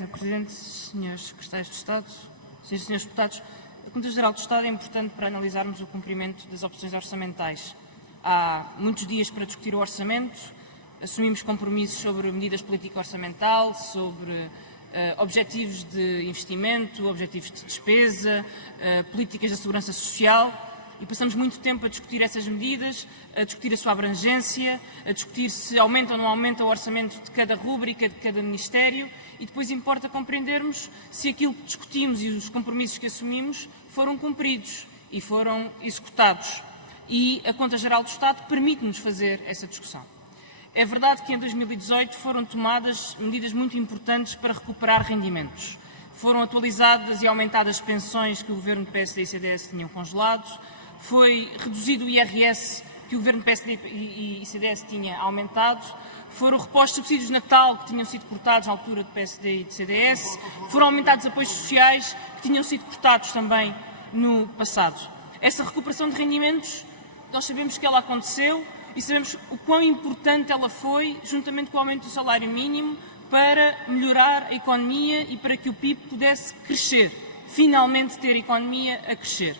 Sr. Presidente, Srs. Secretários de Estado, Srs. e Srs. Deputados, a Conta Geral do Estado é importante para analisarmos o cumprimento das opções orçamentais. Há muitos dias para discutir o orçamento, assumimos compromissos sobre medidas de política orçamental, sobre objetivos de investimento, objetivos de despesa, políticas da segurança social. E passamos muito tempo a discutir essas medidas, a discutir a sua abrangência, a discutir se aumenta ou não aumenta o orçamento de cada rúbrica, de cada ministério, e depois importa compreendermos se aquilo que discutimos e os compromissos que assumimos foram cumpridos e foram executados. E a Conta Geral do Estado permite-nos fazer essa discussão. É verdade que em 2018 foram tomadas medidas muito importantes para recuperar rendimentos. Foram atualizadas e aumentadas pensões que o Governo do PSD e CDS tinham congelado, foi reduzido o IRS que o Governo do PSD e CDS tinha aumentado, foram repostos subsídios de Natal que tinham sido cortados na altura do PSD e do CDS, foram aumentados apoios sociais que tinham sido cortados também no passado. Essa recuperação de rendimentos, nós sabemos que ela aconteceu e sabemos o quão importante ela foi, juntamente com o aumento do salário mínimo, para melhorar a economia e para que o PIB pudesse crescer, finalmente ter a economia a crescer.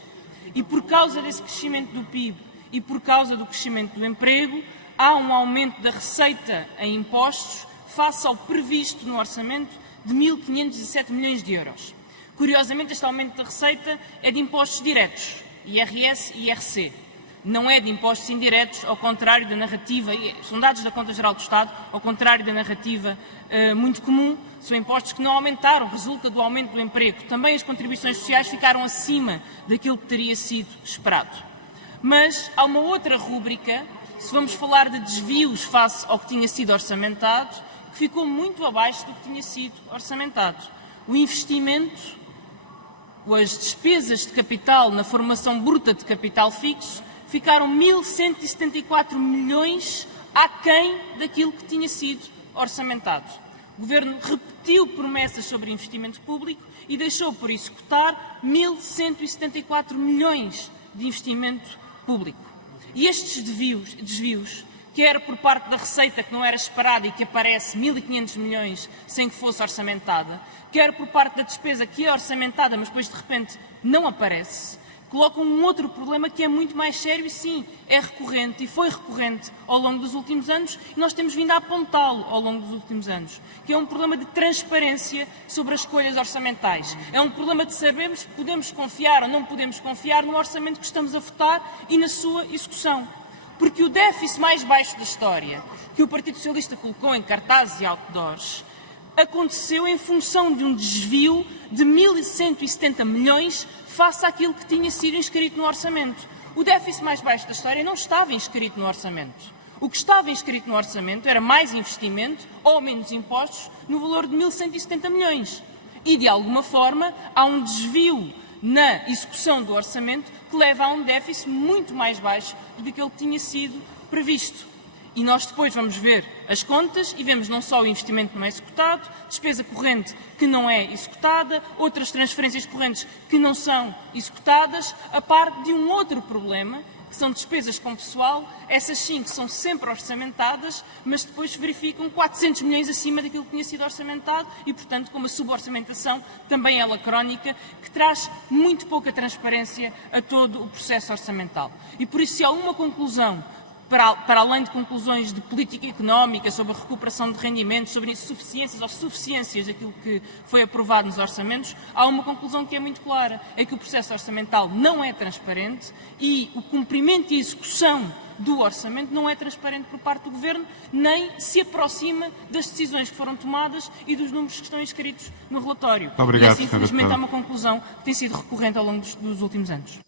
E por causa desse crescimento do PIB e por causa do crescimento do emprego, há um aumento da receita em impostos face ao previsto no orçamento de 1.507 milhões de euros. Curiosamente, este aumento da receita é de impostos diretos, IRS e IRC. Não é de impostos indiretos, ao contrário da narrativa, são dados da Conta Geral do Estado, ao contrário da narrativa muito comum, são impostos que não aumentaram, resulta do aumento do emprego. Também as contribuições sociais ficaram acima daquilo que teria sido esperado. Mas há uma outra rúbrica, se vamos falar de desvios face ao que tinha sido orçamentado, que ficou muito abaixo do que tinha sido orçamentado. O investimento, as despesas de capital na formação bruta de capital fixo, ficaram 1.174 milhões aquém daquilo que tinha sido orçamentado. O Governo repetiu promessas sobre investimento público e deixou por executar 1.174 milhões de investimento público. E estes desvios, quer por parte da receita que não era esperada e que aparece 1.500 milhões sem que fosse orçamentada, quer por parte da despesa que é orçamentada, mas depois de repente não aparece, colocam um outro problema que é muito mais sério e sim, é recorrente e foi recorrente ao longo dos últimos anos e nós temos vindo a apontá-lo ao longo dos últimos anos, que é um problema de transparência sobre as escolhas orçamentais. É um problema de sabermos se podemos confiar ou não podemos confiar no orçamento que estamos a votar e na sua execução. Porque o déficit mais baixo da história, que o Partido Socialista colocou em cartazes e outdoors, aconteceu em função de um desvio de 1.170 milhões face àquilo que tinha sido inscrito no orçamento. O déficit mais baixo da história não estava inscrito no orçamento. O que estava inscrito no orçamento era mais investimento ou menos impostos no valor de 1.170 milhões. E, de alguma forma, há um desvio na execução do orçamento que leva a um déficit muito mais baixo do que aquele que tinha sido previsto. E nós depois vamos ver as contas e vemos não só o investimento que não é executado, despesa corrente que não é executada, outras transferências correntes que não são executadas, a par de um outro problema, que são despesas com pessoal, essas sim que são sempre orçamentadas, mas depois verificam 400 milhões acima daquilo que tinha sido orçamentado e, portanto, com uma suborçamentação também ela crónica, que traz muito pouca transparência a todo o processo orçamental. E por isso, se há uma conclusão, para além de conclusões de política económica, sobre a recuperação de rendimentos, sobre insuficiências ou suficiências daquilo que foi aprovado nos orçamentos, há uma conclusão que é muito clara, é que o processo orçamental não é transparente e o cumprimento e execução do orçamento não é transparente por parte do Governo, nem se aproxima das decisões que foram tomadas e dos números que estão inscritos no relatório. Obrigado, e assim, infelizmente, há uma conclusão que tem sido recorrente ao longo dos últimos anos.